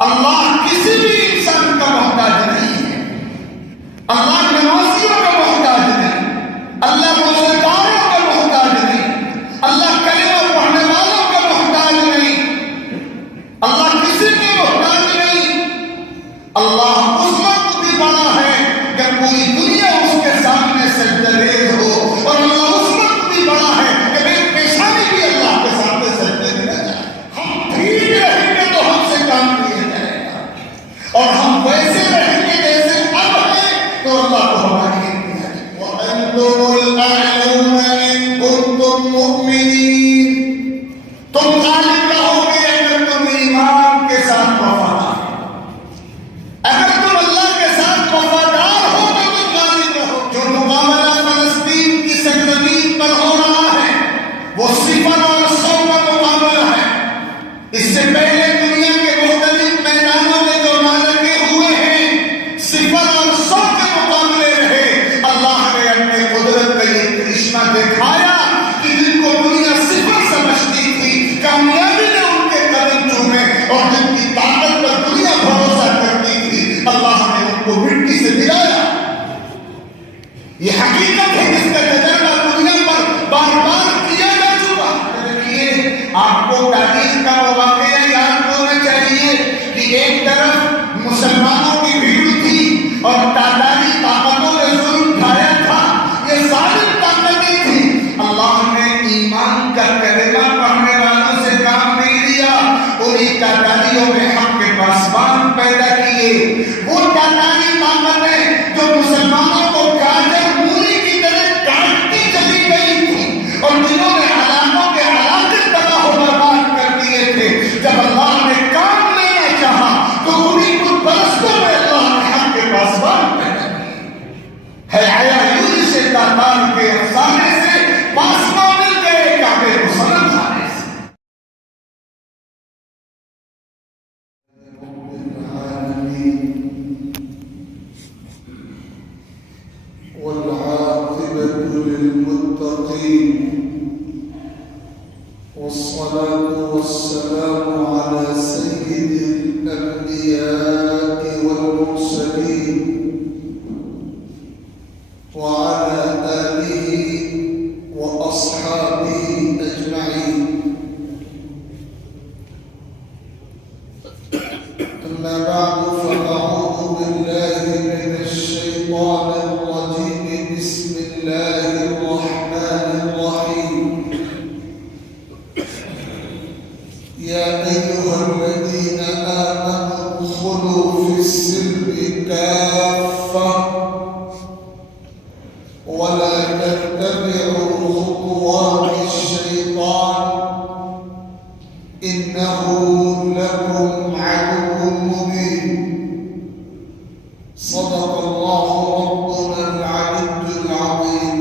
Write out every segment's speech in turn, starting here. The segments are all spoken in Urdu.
اللہ کسی بھی انسان کا محتاج نہیں ہے، اللہ نمازیوں کا محتاج نہیں، اللہ روزےداروں کا محتاج نہیں، اللہ کلمہ پڑھنے والوں کا محتاج نہیں، اللہ کسی کے محتاج نہیں۔ اللہ اس وقت بھی بڑا ہے کہ پوری دنیا اس کے سامنے سجدہ ہو، اور اللہ اس وقت بھی بڑا ہے کہ ایک پیشانی بھی اللہ کے سامنے سجدے میں رہ جائے۔ ہم ٹھیک رہیں گے تو ہم سے کام لیا جائے گا، اور ہم ویسے رہیں گے جیسے اب ہیں تو اللہ کو ہماری اطاعت۔ وَأَنْتُمُ الْأَعْلَوْنَ إِن كُنتُم مُّؤْمِنِينَ، تم غالب رہو گے اگر تم ایمان کے ساتھ وفادار، اگر تم اللہ کے ساتھ وفادار ہو تو تم غالب رہو۔ جو مقابلہ فلسطین کی سرزمین پر ہو رہا ہے وہ 0 اور 100 کا مقابلہ ہے۔ اس سے پہلے دنیا کے مختلف میدانوں میں جو معرکے ہوئے ہیں 0 اور 100 کے مقابلے رہے۔ اللہ نے اپنے قدرت کا یہ کرشمہ دکھایا کہ جن کو دنیا 0 سمجھتی تھی، کامیابی نے ان کے قدم چومے، اور جن کی طاقت پر دنیا بھروسہ کرتی تھی اللہ نے ان کو مٹی سے ملایا۔ یہ حقیقت ہے جس کا تجربہ دنیا پر بار بار کیا جا چکا۔ دیکھیے آپ کو تاریخ کا وہ واقعہ یاد ہونا چاہیے کہ ایک طرف مسلمانوں کی بھیڑ تھی اور تاتاری طاقتوں نے ظلم ڈھایا تھا، یہ ظالم طاقتیں تھیں۔ اللہ نے ایمان کا کلمہ پڑھنے والوں سے کام نہیں لیا، انہی تاتاریوں نے حق کے پاسبان پیدا کیے۔ وہ تاتاری طاقتیں جو مسلمانوں کو گاجر مولی کی طرح کاٹتی چلی گئی تھی، اور جنہوں نے علاقوں کے علاقے تباہ و برباد کر دیے تھے، جب اللہ نے کام لینا چاہا تو انہی کچھ برسوں میں اللہ نے حق کے پاسبان پیدا کیے۔ ہے عیایون سے تاتار کے افسانے سے پاسبان مل گئے کعبے کو سمجھانے سے۔ والعاقبة للمتقين، والصلاة والسلام على سيد الأنبياء والمرسلين وعلى آله وأصحابه أجمعين، أما بعد فأعوذ بالله من الشيطان الرجيم، بسم الله الرحمن الرحيم۔ يا أيها الذين آمنوا ادخلوا في السلم كافة ولا تتبعوا خطوات الشيطان إنه لكم عدو مبين۔ صدق الله ربنا العلي العظيم۔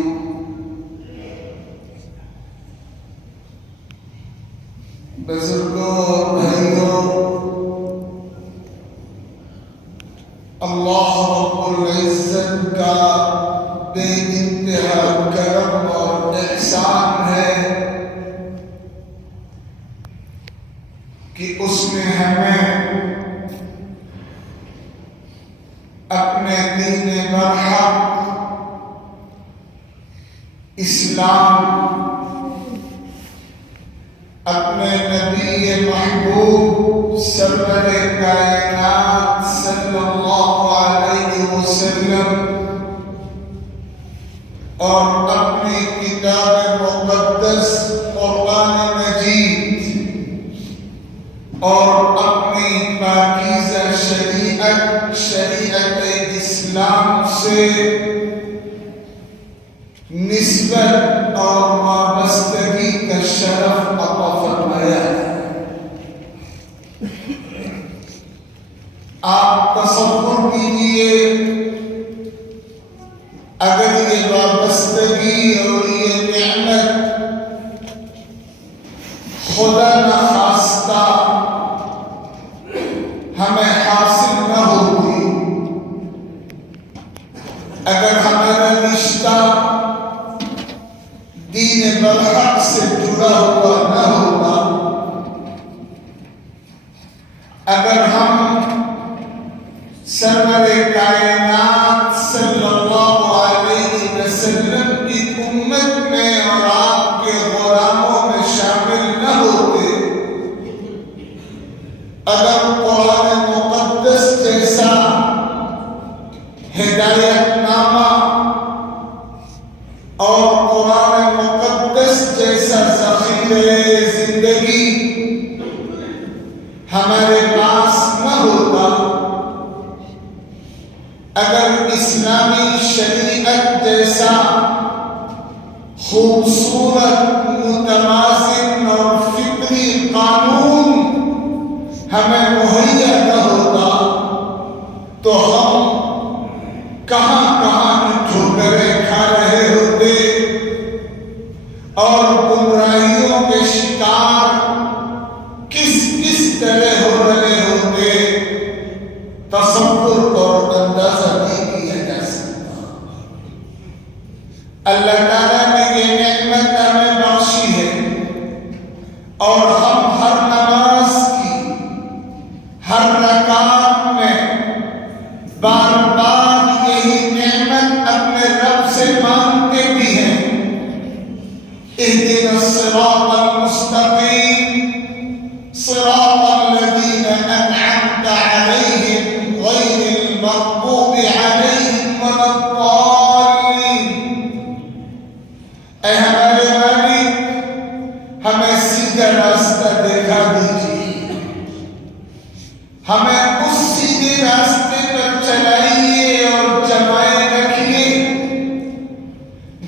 بزرگوں، بھائیوں، اللہ رب العزت کا بے انتہا کرم اور احسان ہے کہ اس نے ہمیں اپنے دین برحق اسلام، اپنے نبی محبوب سرور کائنات صلی اللہ علیہ وسلم اور اپنی کتاب مقدس قرآن مجید اور اپنی پاکیزہ شریعت اسلام سے نسبت اور وابستگی کا شرف عطا فرمایا ہے۔ آپ تصور کیجئے اگر یہ وابستگی اور یہ نعمت خدا نخواستہ ہمیں حاصل نہ ہوتی، اگر ہمارا رشتہ دین برحق سے جڑا ہوا نہ ہوتا، اگر اگر ہم سرور کائنات صلی اللہ علیہ وسلم کی امت میں اور آپ کے غلاموں میں شامل نہ ہوتے، اگر قرآن مقدس جیسا ہدایت نامہ اور قرآن مقدس جیسا ذخیرہ زندگی ہمارے پاس نہ ہوتا، اگر اسلامی شریعت جیسا خوبصورت متوازن اور فطری قانون ہمیں مہیا نہ ہوتا، تو ہم کہاں کہاں کی ٹھوکریں کھا رہے ہوتے اور گمراہیوں کے شکار کس طرح ہو رہے ہوتے، تصور اور اندازہ نہیں کیا جا سکتا۔ اللہ تعالیٰ نے یہ نعمت ہمیں بخشی ہے اور ہم ہر نماز کی ہر رکعت میں بار بار یہی نعمت اپنے رب سے مانگتے بھی ہیں، اہدنا الصراط المستقیم صراط الذین انعمت علیہم غیر المغضوب علیہم ولا الضالین۔ اے ہمارے مالک، ہمیں سیدھا راستہ دکھا دیجیے، ہمیں اس سیدھے راستے پر چلائیے اور جمائے رکھیے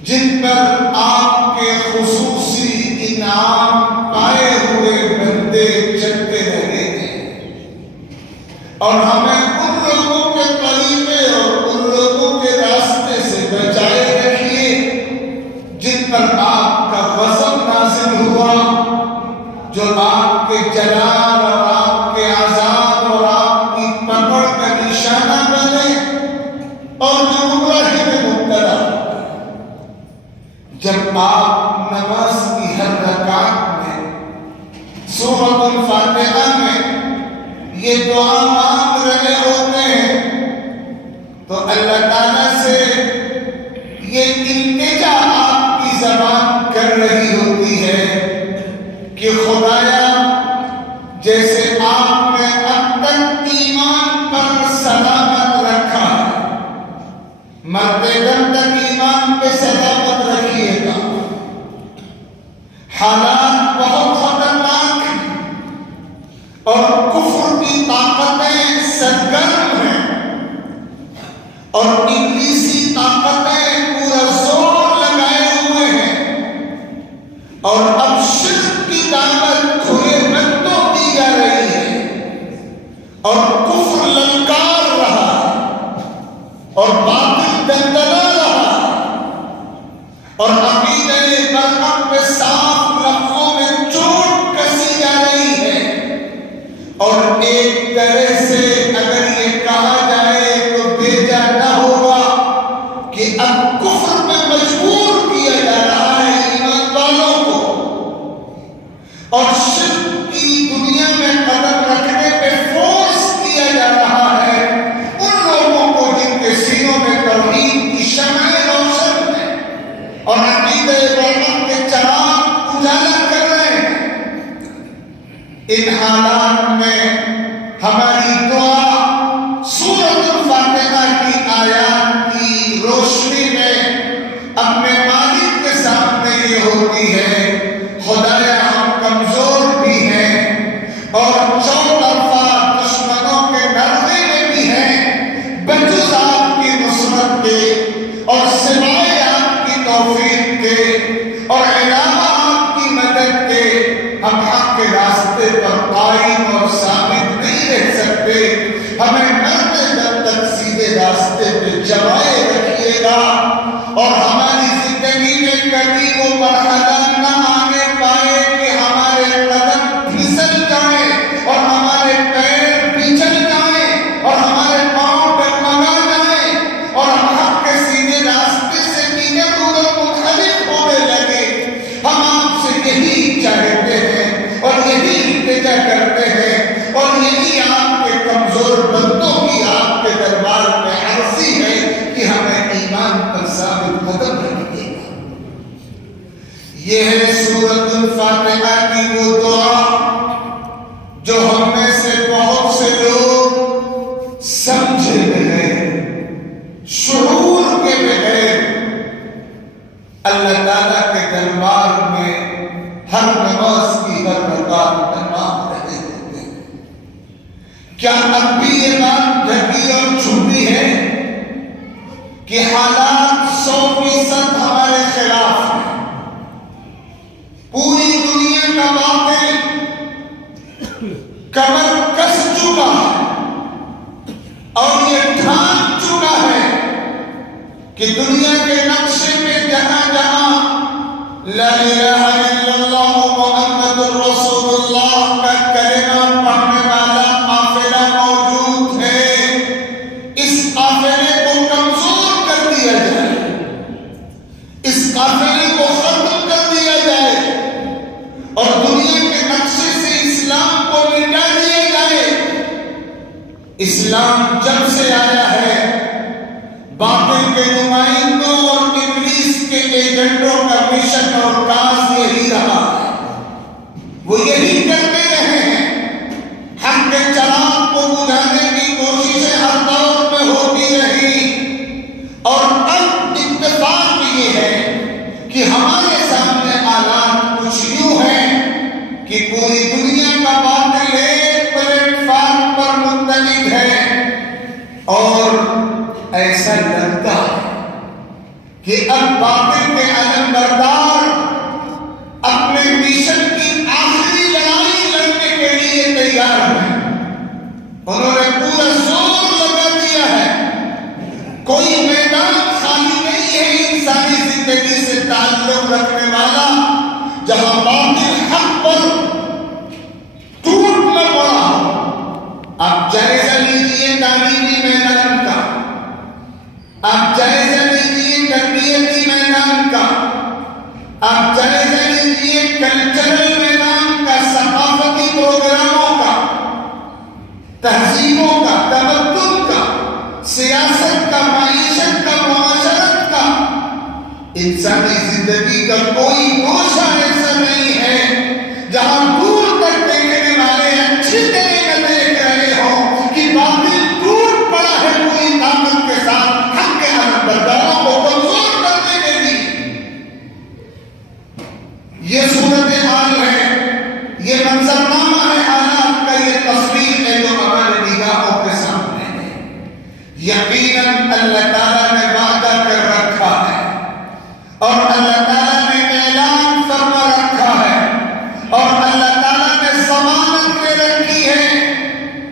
جن پر آپ کے خصوصی انعام پائے ہوئے بندے چلتے رہے ہیں، اور ہمیں ان لوگوں کے طریقے اور ان لوگوں کے راستے سے بچائے رکھیے جن پر آپ کا غضب نازل ہوا، جو آپ کے جلال اور آپ کے عذاب اور آپ کی پکڑ کا نشانہ بنے اور جو گمراہی میں مبتلا ہو۔ جب آپ نماز کی ہر رکعت میں سورۃ الفاتحہ میں یہ دعا مانگ رہے ہوتے ہیں تو اللہ تعالیٰ سے یہ التجا آپ کی زبان کر رہی ہوتی ہے کہ خدایا، جیسے آپ نے اب تک ایمان پر سلامت رکھا ہے، مرتے دم تک ایمان پہ سلامت رکھیے گا۔ حالات بہت خطرناک ہیں اور کفر کی طاقتیں سرگرم ہیں اور ابلیسی طاقتیں پورا زور لگائے ہوئے ہیں، اور اب شرک کی دعوت کھلے بندوں دی جا رہی ہے اور کفر للکار رہا اور باطل دندنا رہا اور عقیدہ برحق پہ صاف لفظوں میں چوٹ کسی جا رہی ہے، اور ایک طرح سے اگر یہ کہا جائے تو بھیجا نہ ہوگا کہ اب کفر میں مجبور کیا جا رہا ہے ایمان والوں کو، اور شرک کی دنیا میں قدم رکھنے پہ فورس کیا جا رہا ہے ان لوگوں کو جن کے سینوں میں توحید کی شمعیں روشن ہیں اور عقیدہ برحق کے چراغ اجالا کر رہے ہیں۔ ان حالات میں ہماری دعا سورۃ الفاتحہ کی آیات کی روشنی میں اپنے مالک کے سامنے یہ ہوتی ہے، خدایا ہم کمزور بھی ہیں اور چوطرفہ دشمنوں کے نرغے میں بھی ہیں، بجز آپ کی نصرت کے اور سوائے آپ کی توفیق کے اور علاوہ آپ کی مدد کے ہم حق کے راستے پر قائم اور ثابت نہیں رہ سکتے۔ ہمیں مرتے دم تک سیدھے راستے پہ جمائے رکھیے گا اور ہماری زندگی میں کبھی وہ مرحلہ نہ آنے پائے کہ ہمارے قدم پھسل جائیں اور ہمارے پیر پچھل جائیں اور ہمارے پاؤں ڈگمگا جائیں اور ہم حق کے سیدھے راستے سے ادھر ادھر منحرف ہونے لگے۔ ہم آپ سے یہی چاہتے ہیں اور یہی التجا کرتے ہیں اور یہی آپ کیا اب بھی یہ بات ڈھکی اور چھپی ہے کہ حالات 100% ہمارے خلاف ہیں؟ پوری دنیا کا باطل کمر کس چکا ہے اور یہ ٹھان چکا ہے کہ دنیا کے نقشے میں جہاں جہاں لا الہ الا اللہ محمد رسول اللہ کا کلمہ پڑھنے والا قافلہ موجود ہے، اس قافلے کو کمزور کر دیا جائے، اس قافلے کو ختم کر دیا جائے اور دنیا کے نقشے سے اسلام کو مٹا دیا جائے۔ اسلام جب سے آیا ہے باطل کے نمائندوں اور ابلیس کے ایجنٹوں کا مشن اور کاز یہی رہا ہے، وہ یہی کرتے رہے ہیں، حق کے چراغ کو بجھانے کی کوششیں ہر دور میں ہوتی رہی، اور اب اتفاق یہ ہے کہ ہمارے سامنے حالات کچھ یوں ہیں کہ پوری دنیا کا باطل ایک پلیٹ فارم پر منتقل ہے، اور ایسا لگتا ہے کہ اب باطل کے علم بردار اپنے مشن کی آخری لڑائی لڑنے کے لیے تیار ہیں۔ انہوں نے پورا زور لگا دیا ہے، کوئی میدان خالی نہیں ہے انسانی زندگی سے تعلق رکھنے والا جہاں باطل حق پر ٹوٹ نہ پڑا ہو۔ آپ جائزہ لیجیے تعلیمی میدان کا، آپ جائزہ لیجیے تربیتی میدان کا، آپ جائزہ لیجیے کلچرل میدان کا، ثقافتی پروگراموں کا، تہذیبوں کا، تمدن کا، سیاست کا، معیشت کا، معاشرت کا، انسانی زندگی کا کوئی گوشہ ایسا نہیں ہے جہاں دور تک دیکھنے والے اچھی طرح نہ دیکھ رہے ہوں کہ باطل ٹوٹ پڑا ہے پوری طاقت کے ساتھ حق کے علم برداروں کو کمزور کرنے کے لیے۔ یہ صورتحال ہے، یہ منظرنامہ ہے حالات کا، یہ تصویر ہے جو ہمارے نگاہوں کے سامنے ہے۔ یقیناً اللہ تعالیٰ نے وعدہ کر رکھا ہے اور اللہ تعالیٰ نے اعلان فرما رکھا ہے اور اللہ تعالیٰ نے ضمانت دے رکھی ہے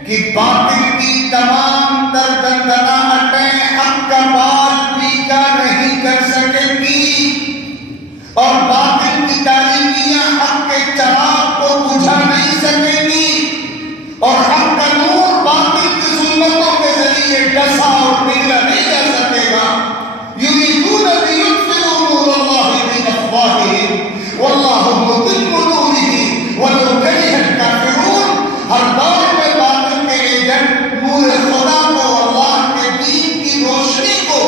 کہ باطل کی تمام تر دندناہٹیں حق کا بال پیچھا نہیں کر سکے گی اور باطل کی تاریکیاں حق کے چراغ کو بجھا نہیں سکے گی اور حق کا نور باطل کی ظلمتوں کے ذریعے ڈسا اور نگلا نہیں جا سکے گا۔ یریدون لیطفئوا نور اللہ بافواہہم واللہ متم نورہ ولو کرہ الکافرون۔ ہر دور میں باطل کے ایجنٹ نور خدا کو، اللہ کے دین کی روشنی کو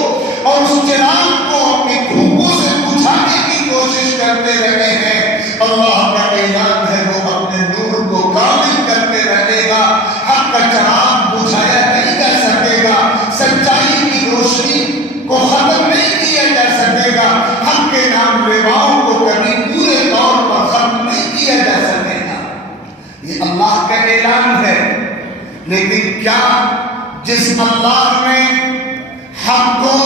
اور اس چراغ کو اپنی پھوکوں سے بجھانے کی کوشش کرتے رہے ہیں۔ اللہ کا اعلان ہے وہ اپنے نور کو کامل کرتے رہے گا، حق کا چراغ بجھایا نہیں جا سکے گا، سچائی کی روشنی کو ختم نہیں کیا جا سکے گا، حق کے نام لیواؤں کو کبھی پورے طور پر ختم نہیں کیا جا سکے گا۔ یہ اللہ کا اعلان ہے، لیکن کیا جس اللہ نے حق کو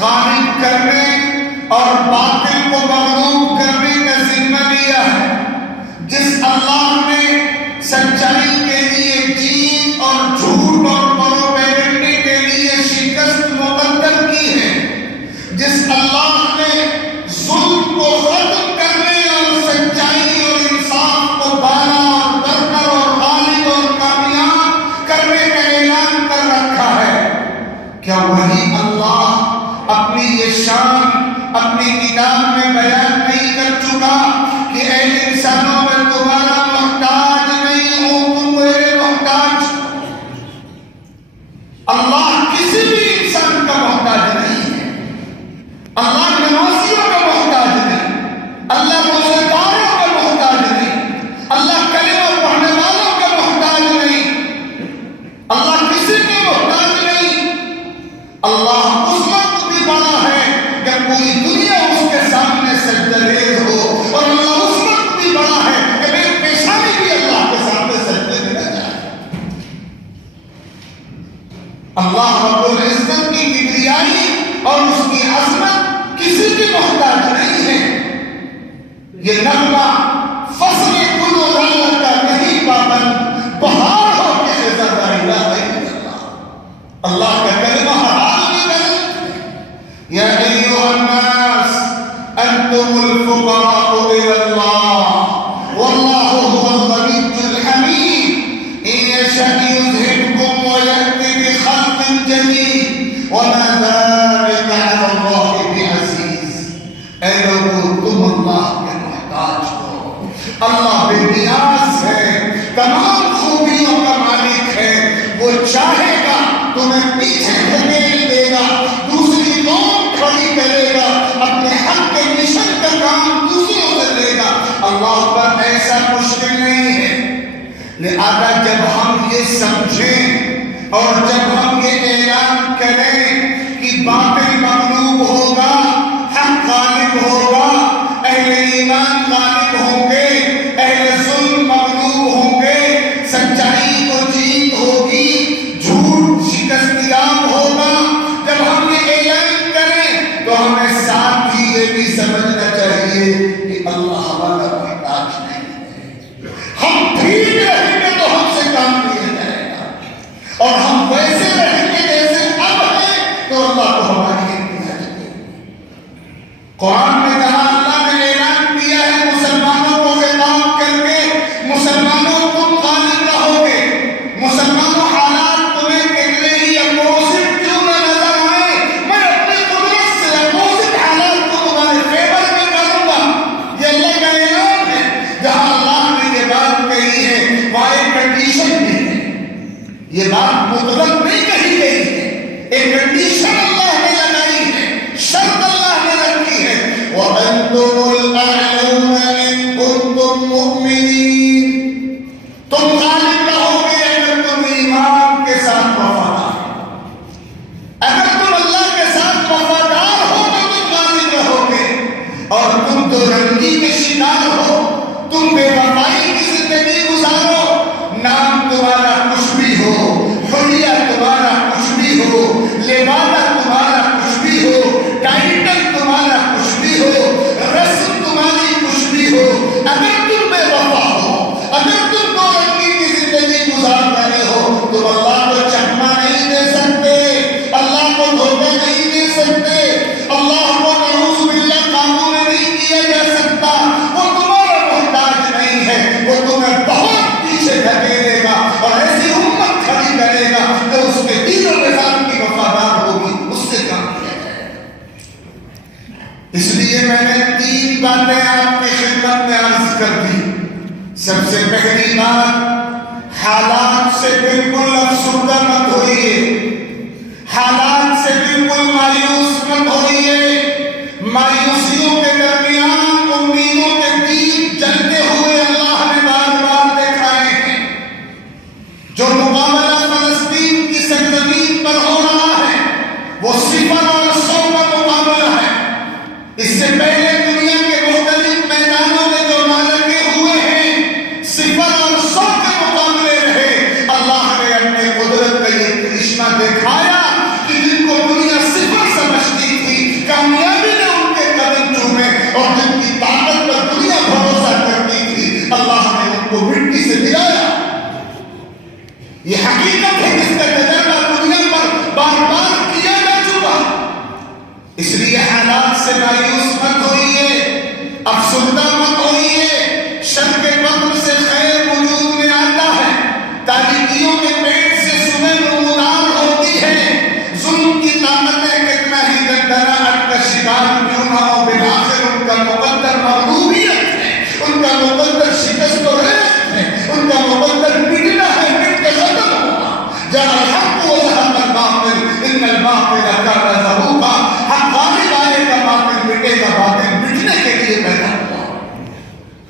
غالب کرنے اور باطل کو مغلوب کرنے کا ذمہ لیا ہے، جس اللہ نے سچائی کے لیے جیت اور جھوٹ اور پروپیگنڈے کے لیے شکست مقدر کی ہے، جس اللہ نے ظلم کو ختم کرنے اور سچائی اور انصاف کو بالا اور برتر اور غالب اور کامیاب کرنے کا اعلان کر رکھا ہے، کیا وہی اللہ اپنی یہ شان اپنی کتاب میں بیان نہیں کر چکا کہ اے انسانوں میں تمہارا محتاج نہیں ہوں، تم میرے محتاج؟ اللہ کسی بھی انسان کا محتاج نہیں ہے، اللہ نمازیوں کا محتاج نہیں، اللہ روزےداروں کا محتاج نہیں، اللہ کلمہ پڑھنے والوں کا محتاج نہیں، اللہ کسی کا محتاج نہیں۔ اللہ اس وقت بھی بڑا ہے جب پوری دنیا اس کے سامنے سجدہ ریز ہو، اور اللہ اس وقت بھی بڑا ہے اللہ رب العزت کی کبریائی اور اس کی عظمت کسی کی محتاج نہیں ہے. یہ نغمہ فصل گل و رنگ کا نہیں پابند، بہار ہو کے خزاں لا الہ الا اللہ. اللہ کا کلمہ حال میں غلط. یا ایھا الناس انتم الفقراء الی اللہ واللہ هو الغنی الحمید. ان یشأ یذھبکم ویأتی بخلق جدید وما ذلک علی اللہ بعزیز. اے لوگو تم اللہ کے محتاج ہو. اللہ بے نیاز ہے، تمام خوبیوں کا مالک ہے. وہ چاہے گا تمہیں پیچھے دھکیل دے گا، دوسری قوم کھڑی کرے گا، اپنے حق کے مشن کا کام دوسروں سے لے گا. اللہ پر ایسا مشکل نہیں ہے. لہذا جب ہم یہ سمجھیں اور جب ہم یہ اعلان کریں کہ باطل مغلوب ہوگا، حق غالب ہوگا، اہل ایمان غالب ہوں گے، اہل ظلم مغلوب ہوں گے، سچائی کو جیت ہوگی، جھوٹ شکستیاب ہوگا، جب ہم یہ اعلان کریں تو ہمیں ساتھ ہی یہ بھی سمجھنا چاہیے کہ اللہ ہمارا محتاج نہیں ہے. ہم ٹھیک رہیں گے تو ہم سے کام لیا جائے گا، اور ہم ویسے رہیں گے جیسے اب ہیں تو اللہ کو ہماری احتیاج ہے. قرآن میں کہا، اللہ نے اعلان کیا ہے مسلمانوں کو خطاب کر کے، مسلمانوں تم غالب رہو گے. مسلمانوں حالات تمہیں کتنے ہی اپوزٹ کیوں نہ نظر آئے، میں اپنی قدرت سے اپوزٹ حالات کو تمہارے فیور میں کروں گا. یہ اللہ کا اعلان ہے. جہاں اللہ نے یہ بات کہی ہے وہاں ایک کنڈیشن بھی ہے. یہ بات مطلق نہیں کہی گئی ہے، ایک کنڈیشن اللہ نے لگائی ہے، شرط اللہ نے رکھی ہے. وَأَنْتُمُ الْأَعْلَوْنَ إِن كُنتُم مُؤْمِنِينَ. تم غالب رہو گے اگر تم ایمان کے ساتھ وفادار ہو. اگر تم اللہ کے ساتھ وفادار ہو تو تم غالب رہو گے. اور تم دو رنگی کے شکار ہو، تم بے وفائی کی زندگی گزارو، نام تمہارا کچھ بھی ہو، حلیہ تمہارا کچھ بھی ہو، لبادہ تمہارا کچھ بھی ہو، ٹائٹل تمہارا کچھ بھی ہو، رسم تمہاری کچھ بھی ہو، اگر تم بے وفا ہو، اگر تم دو رنگی کی زندگی گزار رہے ہو، تم اللہ کو چکما نہیں دے سکتے، اللہ کو دھوکہ نہیں دے سکتے، اللہ کو نعوذ باللہ قابو میں نہیں کیا جا سکتا. وہ تمہارا محتاج نہیں ہے، وہ تمہیں بہت پیچھے دھکیلے گا اور ایسی امت کھڑی کرے گا جو اس کے دین و نظام کی وفادار ہوگی، اس سے کام کیا جائے. اس لیے میں نے 3 باتیں آپ کی خدمت میں عرض کر دی. سب سے پہلی بات، حالات سے بالکل افسردہ مت ہوئیے، حالات سے بالکل مایوس مت ہوئیے. مایوسیوں کے درمیان امیدوں کے دیپ جلتے ہوئے اللہ نے بار بار دکھائے ہیں. جو مقابلہ فلسطین کی سرزمین پر ہو رہا ہے وہ 0 اور 100 کا مقابلہ ہے. اس سے پہلے دنیا کے مختلف میدانوں میں جو معرکے ہوئے ہیں 0 اور 100 کے مقابلے رہے. اللہ نے اپنے قدرت کا یہ کرشمہ دکھایا کہ جن کو دنیا 0 سمجھتی تھی، کامیابی نے ان کے قدم چومے، اور جن کی طاقت پر دنیا بھروسہ کرتی تھی اللہ نے ان کو مٹی سے ملایا. یہ حقیقت ہے جس کا تجربہ دنیا پر بار بار کیا جا چکا. اس لیے حالات سے مایوس مت ہوئیے، افسردہ مت ہوئیے. شر کے وقت سے خیر وجود میں آتا ہے، تاریکیوں کے پیٹ سے صبح نمودار ہوتی ہے. ظلم کی طاقتیں کتنا ہی دندناہٹ کا شکار کیوں نہ ہو، بالآخر ان کا مقدر مغلوبیت ہے، ان کا مقدر شکست و ریست ہے، ان کا مقدر مٹنا ہے، مٹ کے ختم ہوگا. جاء الحق وزهق الباطل ان الباطل كان زهوقا. حق غالب آئے گا، باطل مٹے گا، باطل مٹنے کے لیے پیدا ہوا.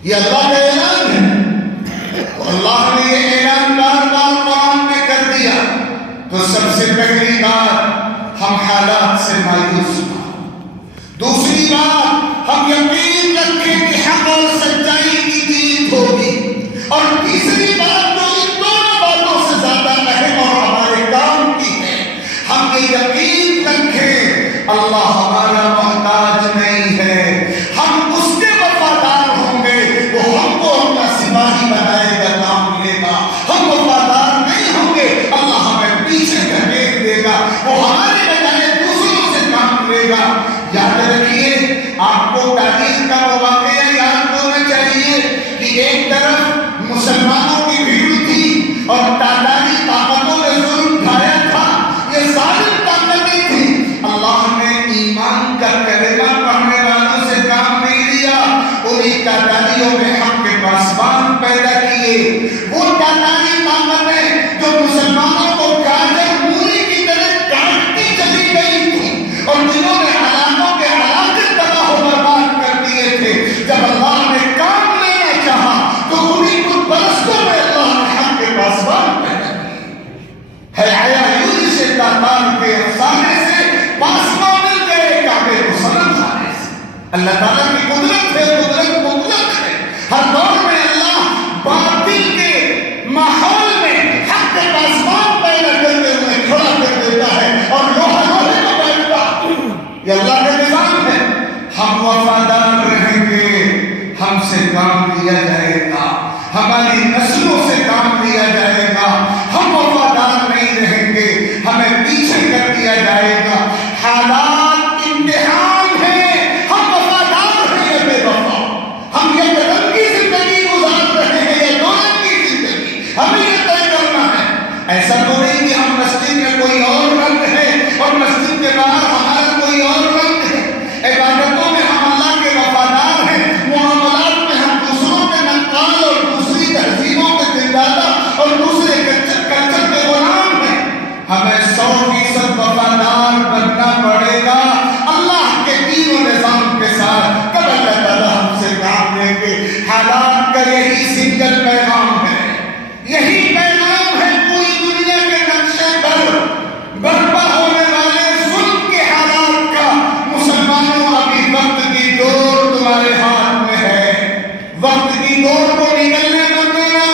یہ اللہ کا اعلان ہے. اللہ نے یہ اعلان بار بار قرآن میں کر دیا. تو سب سے پہلی بات، ہم حالات سے مایوس نہ. دوسری بات، ہم یقین رکھیں کہ حق اور سچائی کی جیت ہوگی. اور تیسری بات جو ان دونوں باتوں سے زیادہ اہم اور ہمارے کام کی ہے، آپ کو تاریخ کا وہ واقعہ یاد ہونا چاہیے کہ ایک طرف مسلمانوں کی بھیڑ تھی اور تاتاری طاقتوں نے ظلم ڈھایا تھا، یہ ظالم طاقتیں تھیں۔ اللہ نے ایمان کا کلمہ پڑھنے والوں سے کام نہیں لیا، انہیں تاتاریوں نے حق کے پاسبان پیدا کیے۔ وہ تاتاری طاقتیں جو مسلمانوں کو گاجر مولی کی طرح کاٹتی چلی گئی تھی اور جنہوں نے علاقوں کے علاقے تباہ و برباد کر دیے تھے، جب اللہ نے کام لینا چاہا تو انہیں کچھ برسوں میں اللہ نے حق کے پاسبان پیدا کیے۔ ہے آیا یوری سے تاتار کے افسانے سے پاسبان مل گئے کعبے کو سلام کھانے سے۔ اللہ تعالیٰ کی قدرت ہے، قدرت مطلق ہے۔ ہر دور میں اللہ باطل کے ماحول میں حق کے پاسبان پیدا کرتے ہوئے کھڑا کر دیتا ہے اور لوہا لوہے کو بیٹھتا۔ یہ اللہ کا نظام ہے۔ ہم وفادار رہیں گے، ہم سے کام لیا جائے گا، ہماری نسلوں سے کام لیا جائے گا۔ ہم وفادار نہیں رہیں گے، ہمیں پیچھے کر دیا جائے گا۔ حالات امتحان ہیں، ہم وفادار ہیں یا بے وفا؟ ہم یہ رنگی زندگی گزار رہے ہیں یا دو رنگی زندگی؟ ہمیں یہ طے کرنا ہے۔ ایسا تو نہیں کہ ہم مسجد میں کوئی اور رنگ ہے اور مسجد کے باہر ہمارا کوئی اور رنگ ہے۔ عبادتوں میں ہم اللہ کے وفادار ہیں، معاملات میں ہم دوسروں کے نقال اور دوسری تہذیبوں کے دلدادہ اور دوسرے کلچر کے غلام ہیں۔ ہمیں 100% وفادار بننا پڑے گا اللہ کے دین و نظام کے ساتھ۔ کب اللہ تعالیٰ ہم سے کام لیں گے؟ حالات کا یہی سنگل پیغام ہے، یہی پیغام ہے پوری دنیا کے نقشے پر برپا ہونے والے ظلم کے حالات کا۔ مسلمانوں، ابھی وقت کی ڈور تمہارے ہاتھ میں ہے، وقت کی ڈور کو نکلنے مت دینا۔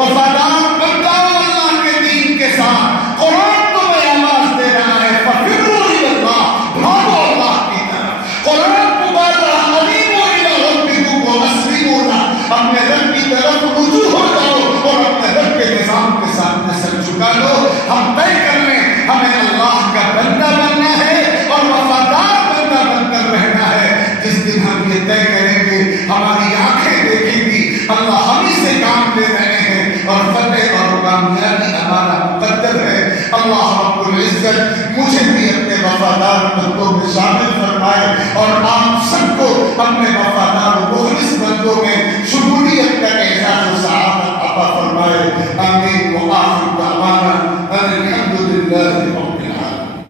وفادار بن جاؤ اللہ کے دین کے ساتھ۔ قرآن تمہیں آواز دے رہا ہے، فَفِرُّوا إِلَى اللَّهِ، بھاگو اللہ کی طرف۔ قرآن پکار رہا ہے، أَنِيبُوا إِلَىٰ رَبِّكُمْ وَأَسْلِمُوا لَهُ، اپنے رب کی طرف رجوع ہو جاؤ اور اپنے رب کے نظام کے سامنے سر جھکا لو۔ ہم طے کر لیں ہمیں اللہ کا بندہ بننا ہے اور وفادار بندہ بن کر رہنا ہے۔ جس دن ہم یہ طے کریں گے، ہماری آنکھیں دیکھیں گی اللہ ہم ہی سے کام لے رہے ہیں اور فتح اور کامیابی ہمارا مقدر ہے۔ اللہ رب العزت مجھے بھی اپنے وفادار بندوں میں شامل فرمائے اور آپ سب کو اپنے وفادار و مخلص بندوں میں شمولیت کا اعزاز و سعادت عطا فرمائے۔ آمین۔ وآخر دعوانا ان الحمد للہ۔